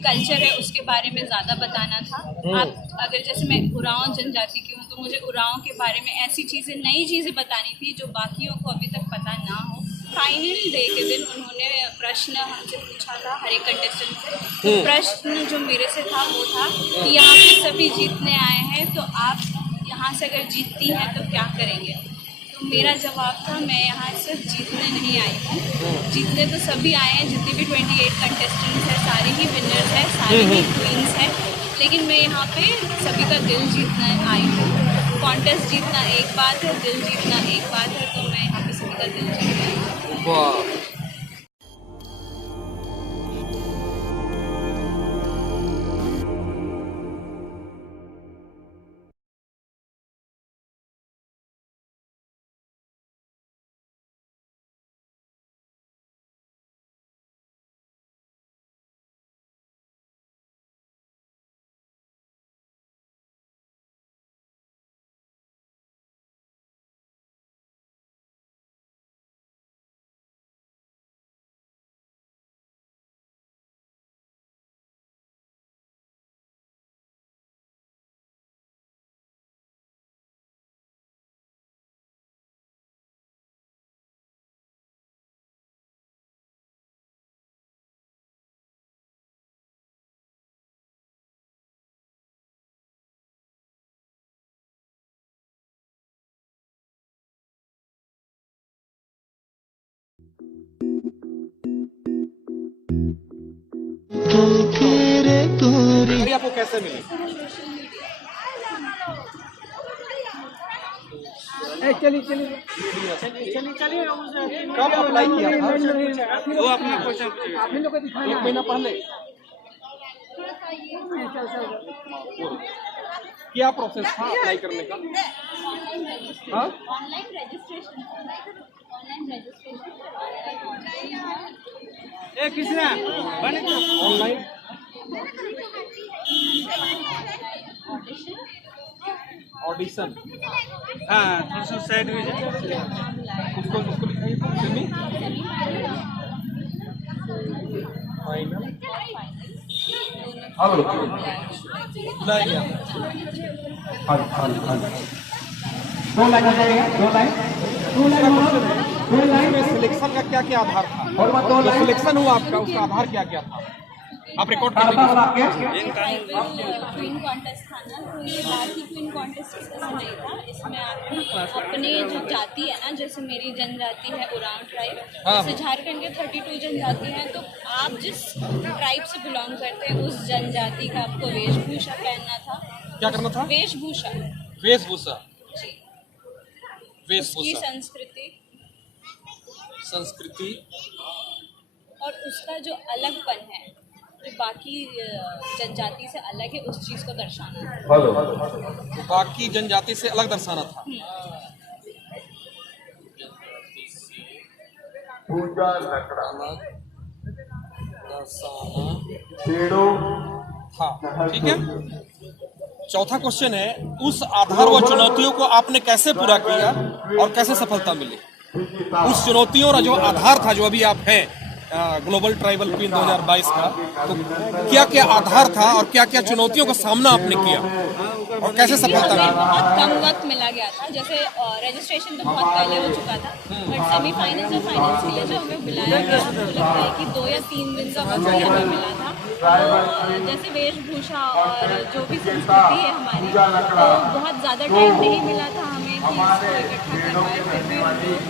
Culture है उसके बारे में ज़्यादा बताना था। आप अगर जैसे मैं उरांव जनजाति की हूँ तो मुझे उरांव के बारे में ऐसी चीज़ें, नई चीज़ें बतानी थी जो बाकियों को अभी तक पता ना हो। फाइनल डे के दिन उन्होंने प्रश्न हमसे पूछा था हर एक कंटेस्टेंट से। तो प्रश्न जो मेरे से था वो था कि यहाँ पे सभी जीतने आए हैं, तो आप यहाँ से अगर जीतती हैं तो क्या करेंगे। तो मेरा जवाब था मैं यहाँ सिर्फ जीतने नहीं आई हूँ, जीतने तो सभी आए हैं, जितने भी 28 कंटेस्टेंट्स हैं सारे ही विनर्स हैं, सारे ही क्वींस हैं, लेकिन मैं यहाँ पे सभी का दिल जीतना आई हूँ। कॉन्टेस्ट जीतना एक बात है, दिल जीतना एक बात है, तो मैं यहाँ पे सभी का दिल जीतना आई हूँ। वाह। आपको कैसे मिली? चलिए कब अप्लाई किया था? वो अपना क्वेश्चन एक महीना पहले। क्या प्रोसेस था अप्लाई करने का? हाँ, ऑनलाइन रजिस्ट्रेशन। किसने ऑनलाइन ऑडिशन? हाँ, साइड में उसको सेमी फाइनल बुलाया गया। दो लाइन में सिलेक्शन का क्या क्या आधार था? और सिलेक्शन हुआ आपका, उसका आधार क्या क्या था? आप रिकॉर्ड कर क्वीन कॉन्टेस्ट था ना, तो ये बाकी क्वीन कॉन्टेस्ट इसमें नहीं था। इसमें आप अपने जो जाति है ना, जैसे मेरी जनजाति है उरांव ट्राइब, जैसे झारखंड के 32 जनजाति हैं, तो आप जिस ट्राइब से बिलोंग करते हैं उस जनजाति का आपको वेशभूषा पहनना था। क्या करना था? वेशभूषा। वेशभूषा जी। वेशभूषा संस्कृति और उसका जो अलगपन है, जो बाकी जनजाति से अलग है, उस चीज को दर्शाना था। तो बाकी जनजाति से अलग दर्शाना था। पूजा लकड़ा अलग दर्शाना था। ठीक है। चौथा क्वेश्चन है, उस आधार व चुनौतियों को आपने कैसे पूरा किया और कैसे सफलता मिली? उस चुनौतियों और जो आधार था, जो अभी आप हैं ग्लोबल ट्राइबल क्वीन 2022 का, तो क्या क्या आधार था और क्या क्या चुनौतियों का सामना आपने किया और कैसे सफलता मिली? बहुत कम वक्त मिला गया था, जैसे रजिस्ट्रेशन तो बहुत पहले हो चुका था, बट सेमीफाइनल्स और फाइनल्स के लिए जो हमें बुलाया गया, मुझे लगता है कि 2 या 3 दिन का वक्त हमें मिला था। तो जैसे वेशभूषा और जो भी संस्कृति है हमारी, तो बहुत ज़्यादा टाइम नहीं मिला था हमें कि इसको इकट्ठा कर पाए। फिर भी हम लोग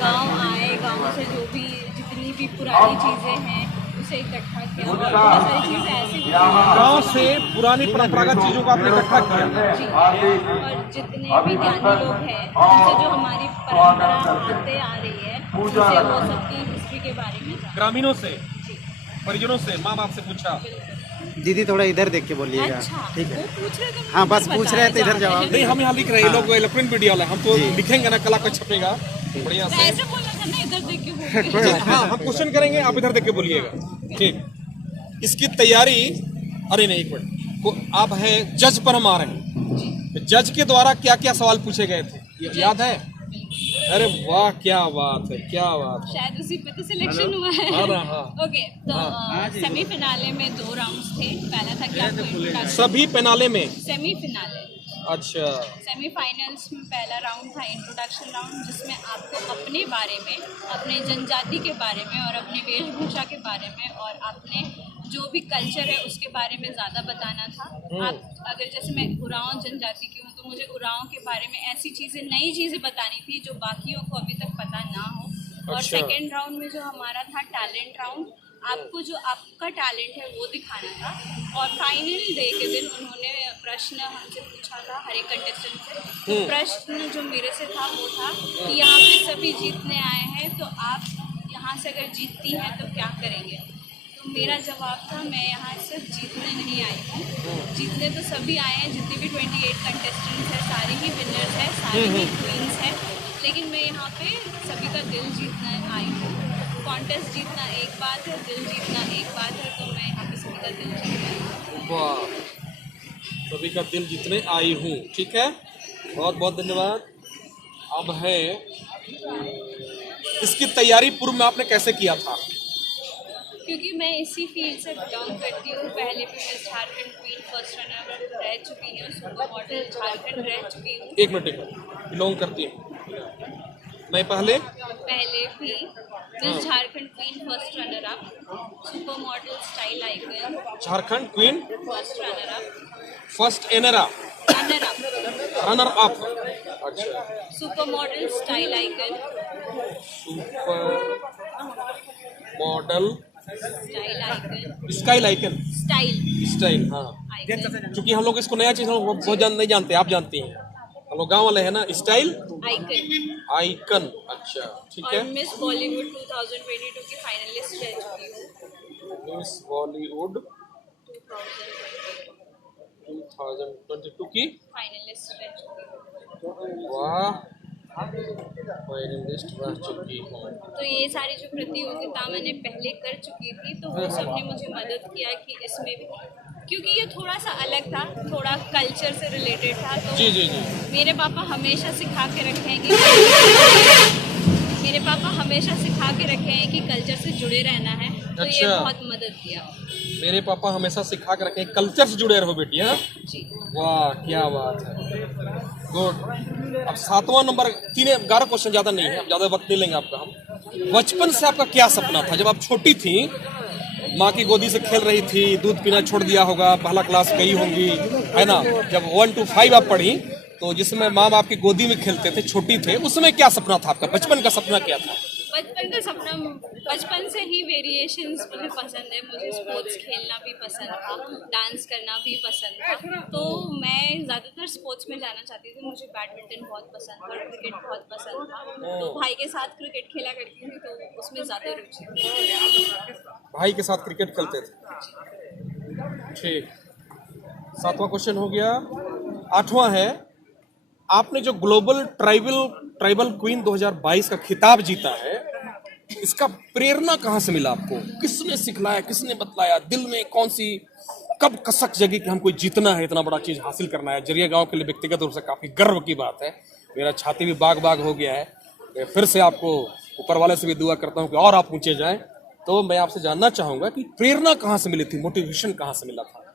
गाँव आए, गाँव से जो भी जितनी भी पुरानी चीज़ें हैं उसे इकट्ठा किया। बहुत सारी चीज़ें ऐसी गांव से पुरानी परंपरागत चीजों को आपने इकट्ठा किया। जी, और जितने भी ज्ञानी लोग हैं उनसे जो हमारी परंपरा आते आ रही है, उनसे वो सबकी हिस्ट्री के बारे में ग्रामीणों से, परिजनों से, माँ बाप से पूछा। दीदी थोड़ा इधर देख के बोलिएगा। अच्छा, ठीक है। वो पूछ रहे थे, हाँ, बस पूछ रहे थे, इधर जवाब नहीं, हम यहाँ लिख रहे हैं, लोग इलेक्ट्रॉनिक मीडिया वाले, हम तो लिखेंगे ना, कला को छपेगा बढ़िया से। ऐसे बोलना था ना, इधर देख के बोलिए। हाँ, हम क्वेश्चन करेंगे, आप इधर देख के बोलिएगा। ठीक। इसकी तैयारी, अरे नहीं, एक मिनट, आप है जज पर हम आ रहे हैं। जज के द्वारा क्या क्या सवाल पूछे गए थे, याद है? अरे वाह, क्या बात है, क्या बात है। शायद उसी पे तो सिलेक्शन हुआ है। हाँ ना, हाँ। ओके, तो सेमीफिनाले में 2 राउंड्स थे। पहला था कि आपको इंट्रोडक्शन, सभी पेनाले में। सेमीफिनाले, अच्छा, सेमीफाइनल्स में पहला राउंड था इंट्रोडक्शन राउंड, जिसमें आपको अपने बारे में, अपने जनजाति के बारे में और अपने वेशभूषा के बारे में और अपने जो भी कल्चर है उसके बारे में ज़्यादा बताना था। आप अगर जैसे मैं उरांव जनजाति की हूँ तो मुझे उरांव के बारे में ऐसी चीज़ें, नई चीज़ें बतानी थी जो बाकियों को अभी तक पता ना हो। और अच्छा। सेकेंड राउंड में जो हमारा था टैलेंट राउंड, आपको जो आपका टैलेंट है वो दिखाना था। और फाइनल डे के दिन उन्होंने प्रश्न हमसे पूछा था हर एक कंटेस्टेंट से। तो प्रश्न जो मेरे से था वो था कि यहाँ पे सभी जीतने आए हैं, तो आप यहाँ से अगर जीतती हैं तो क्या करेंगे। तो मेरा जवाब था, मैं यहाँ सिर्फ जीतने नहीं आई हूँ, जीतने तो सभी आए हैं, जितने भी 28 कंटेस्टेंट्स हैं सारे ही विनर्स हैं, सारे ही क्वींस हैं, लेकिन मैं यहाँ पे सभी का दिल जीतना आई हूँ। कॉन्टेस्ट जीतना एक बात है, दिल जीतना एक बात है, तो मैं यहाँ पे सभी का दिल जीतना आई हूँ। वाह, सभी का दिल जीतने आई हूँ। ठीक है, बहुत बहुत धन्यवाद। अब है, इसकी तैयारी पूर्व में आपने कैसे किया था? क्योंकि मैं इसी फील्ड से बिलोंग करती हूँ। पहले भी मैं झारखंड क्वीन फर्स्ट रनर रह चुकी हूँ, सुपर मॉडल झारखंड रह चुकी हूँ। एक मिनट, बिलोंग करती है। मैं पहले भी miss Jharkhand queen first runner up, supermodel style icon Jharkhand queen first runner up, first runner up. अच्छा, supermodel style icon, supermodel style icon, style. हाँ, आइकन क्योंकि हम लोग इसको नया चीज हम लोग बहुत नहीं जानते, आप जानती हैं, हम लोग गाँव वाले हैं ना। स्टाइल आइकन, अच्छा ठीक है। और मिस बॉलीवुड 2022 की फाइनलिस्ट रह चुकी हूँ। मिस बॉलीवुड 2022 की फाइनलिस्ट रह चुकी हूँ। वाह, फाइनलिस्ट रह चुकी हूँ। तो ये सारी जो प्रतियोगिता मैंने पहले कर चुकी थी, तो वो सबने मुझे मदद किया कि इसमें भी, क्योंकि ये थोड़ा सा अलग था, थोड़ा कल्चर से रिलेटेड था। तो जी जी जी, मेरे पापा हमेशा सिखा के रखे हैं कि कल्चर से जुड़े रहना है, तो ये अच्छा। बहुत मदद किया। मेरे पापा हमेशा सिखा के रखे कल्चर से जुड़े रहो बेटी। हाँ, जी, वाह क्या बात है, गुड। अब 7वां नंबर, 11 क्वेश्चन ज्यादा नहीं है, अब ज्यादा वक्त नहीं लेंगे आपका हम। बचपन से आपका क्या सपना था? जब आप छोटी थी, माँ की गोदी से खेल रही थी, दूध पीना छोड़ दिया होगा, पहला क्लास गई होंगी, है ना? जब 1 to 5 आप पढ़ी, तो जिसमें माँ बाप की गोदी में खेलते थे, छोटी थे, उसमें क्या सपना था आपका? बचपन का सपना क्या था? बचपन का सपना, बचपन से ही वेरिएशंस मुझे पसंद है। मुझे स्पोर्ट्स खेलना भी पसंद था, डांस करना भी पसंद था, तो मैं ज़्यादातर स्पोर्ट्स में जाना चाहती थी। मुझे बैडमिंटन बहुत पसंद था, क्रिकेट बहुत पसंद था, तो भाई के साथ क्रिकेट खेला करती थी, तो उसमें ज़्यादा रुचि थी। भाई के साथ क्रिकेट खेलते थे, ठीक। 7वां क्वेश्चन हो गया। 8वां है, आपने जो ग्लोबल ट्राइबल क्वीन 2022 का खिताब जीता है, इसका प्रेरणा कहाँ से मिला आपको? किसने सिखलाया, किसने बतलाया? दिल में कौन सी, कब कसक जगी कि हमको जीतना है, इतना बड़ा चीज हासिल करना है? जरिया गांव के लिए व्यक्तिगत रूप से काफी गर्व की बात है। मेरा छाती भी बाग बाग हो गया है। मैं फिर से आपको ऊपर वाले से भी दुआ करता हूँ कि और आप ऊंचे जाएं। तो मैं आपसे जानना चाहूंगा कि प्रेरणा कहाँ से मिली थी, मोटिवेशन कहाँ से मिला था?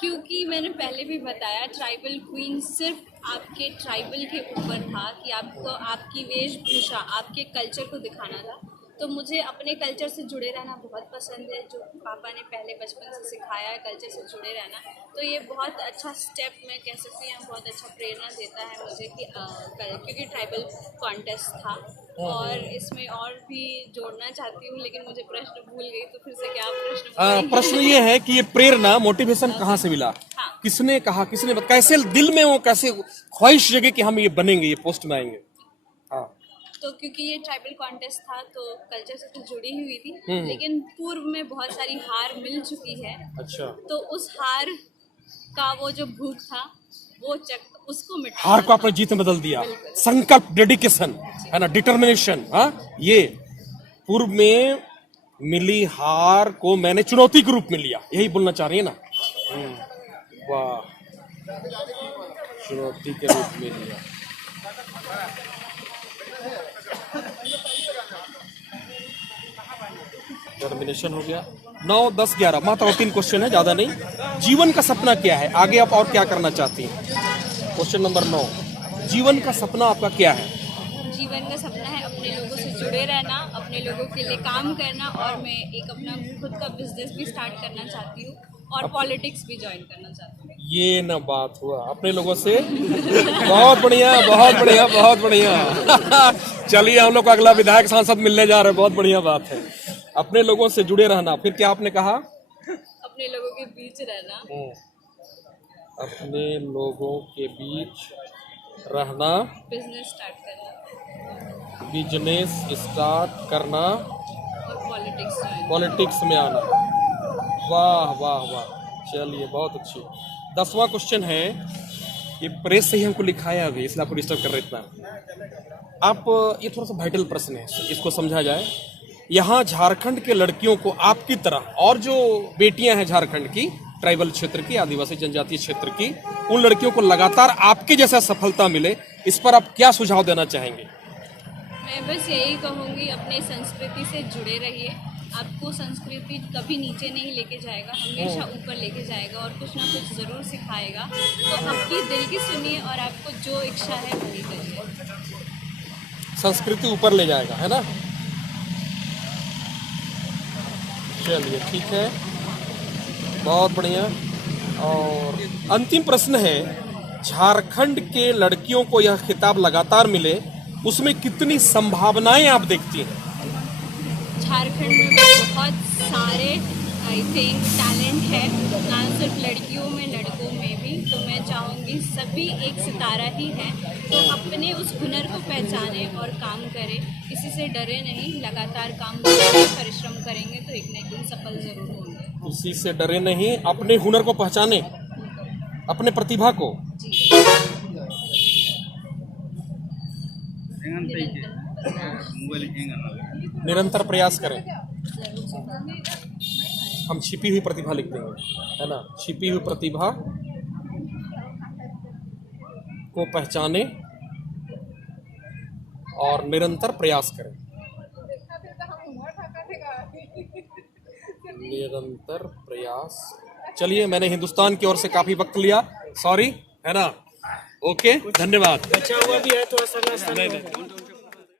क्योंकि मैंने पहले भी बताया, ट्राइबल क्वीन सिर्फ आपके ट्राइबल के ऊपर था कि आपको आपकी वेशभूषा, आपके कल्चर को दिखाना था। तो मुझे अपने कल्चर से जुड़े रहना बहुत पसंद है, जो पापा ने पहले बचपन से सिखाया है, कल्चर से जुड़े रहना। तो ये बहुत अच्छा स्टेप मैं कह सकती हूँ, बहुत अच्छा प्रेरणा देता है मुझे कि क्योंकि ट्राइबल कॉन्टेस्ट था और इसमें और भी जोड़ना चाहती हूँ, लेकिन मुझे प्रश्न भूल गई, तो फिर से क्या प्रश्न? प्रश्न ये है कि ये प्रेरणा, मोटिवेशन कहाँ से मिला? हाँ। किसने कहा, किसने कैसे दिल में वो कैसे ख्वाहिश जगी कि हम ये बनेंगे, ये पोस्ट में आएंगे? हाँ, तो क्योंकि ये ट्राइबल कॉन्टेस्ट था, तो कल्चर से तो जुड़ी हुई थी, लेकिन पूर्व में बहुत सारी हार मिल चुकी है। अच्छा, तो उस हार का वो जो भूख था, वो उसको मिटाना हार को आपने था। जीत में बदल दिया। संकल्प, डेडिकेशन, है ना, डिटर्मिनेशन। हाँ, ये पूर्व में मिली हार को मैंने चुनौती के रूप में लिया, यही बोलना चाह रही है ना? वाह, चुनौती के रूप में लिया। डिटर्मिनेशन हो गया। 9, 10, 11 मात्र और 3 क्वेश्चन है, ज्यादा नहीं। जीवन का सपना क्या है, आगे आप और क्या करना चाहती हैं? क्वेश्चन नंबर 9, जीवन का सपना आपका क्या है? जीवन का सपना है अपने लोगों से जुड़े रहना, अपने लोगों के लिए काम करना, और मैं एक अपना खुद का बिजनेस भी स्टार्ट करना चाहती हूँ और पॉलिटिक्स भी ज्वाइन करना चाहती हूँ। ये ना बात हुआ अपने लोगों से। बहुत बढ़िया, बहुत बढ़िया, बहुत बढ़िया। चलिए हम लोग को अगला विधायक सांसद मिलने जा रहे हैं, बहुत बढ़िया बात है। अपने लोगों से जुड़े रहना, फिर क्या आपने कहा? अपने लोगों के बीच रहना, अपने लोगों के बीच रहना, बिजनेस स्टार्ट करना बिजनेस स्टार्ट करना और पॉलिटिक्स ज्वाइन। पॉलिटिक्स में आना। वाह वाह वाह, चलिए बहुत अच्छी। 10वां क्वेश्चन है, ये प्रेस से ही हमको लिखाया अभी, इसलिए आपको डिस्टर्ब कर रहे इतना। आप ये थोड़ा सा वाइटल प्रश्न है, इसको समझा जाए। यहाँ झारखंड के लड़कियों को आपकी तरह और जो बेटियां हैं झारखंड की, ट्राइबल क्षेत्र की, आदिवासी जनजातीय क्षेत्र की, उन लड़कियों को लगातार आपके जैसा सफलता मिले, इस पर आप क्या सुझाव देना चाहेंगे? मैं बस यही कहूँगी, अपने संस्कृति से जुड़े रहिए। आपको संस्कृति कभी नीचे नहीं लेके जाएगा, हमेशा ऊपर लेके जाएगा और कुछ ना कुछ ज़रूर सिखाएगा। तो आपकी दिल की सुनिए और आपको जो इच्छा है वही करिए। संस्कृति ऊपर ले जाएगा, है ना? चलिए ठीक है, बहुत बढ़िया। और अंतिम प्रश्न है, झारखंड के लड़कियों को यह खिताब लगातार मिले, उसमें कितनी संभावनाएं आप देखती हैं? झारखंड में बहुत सारे आई थिंक टैलेंट है, ना सिर्फ लड़कियों में लड़कों में भी। तो मैं चाहूँगी सभी एक सितारा ही है, तो अपने उस हुनर को पहचाने और काम करें, किसी से डरे नहीं, लगातार काम करेंगे, परिश्रम करेंगे तो एक न एक दिन सफल जरूर होंगे। किसी से डरे नहीं, अपने हुनर को पहचाने, अपने प्रतिभा को निरंतर प्रयास करें। हम छिपी हुई प्रतिभा लिख देंगे, है ना? छिपी हुई प्रतिभा को पहचाने और निरंतर प्रयास करें। निरंतर प्रयास। चलिए, मैंने हिंदुस्तान की ओर से काफी वक्त लिया, सॉरी, है ना? ओके, धन्यवाद। अच्छा हुआ भी है थोड़ा सा।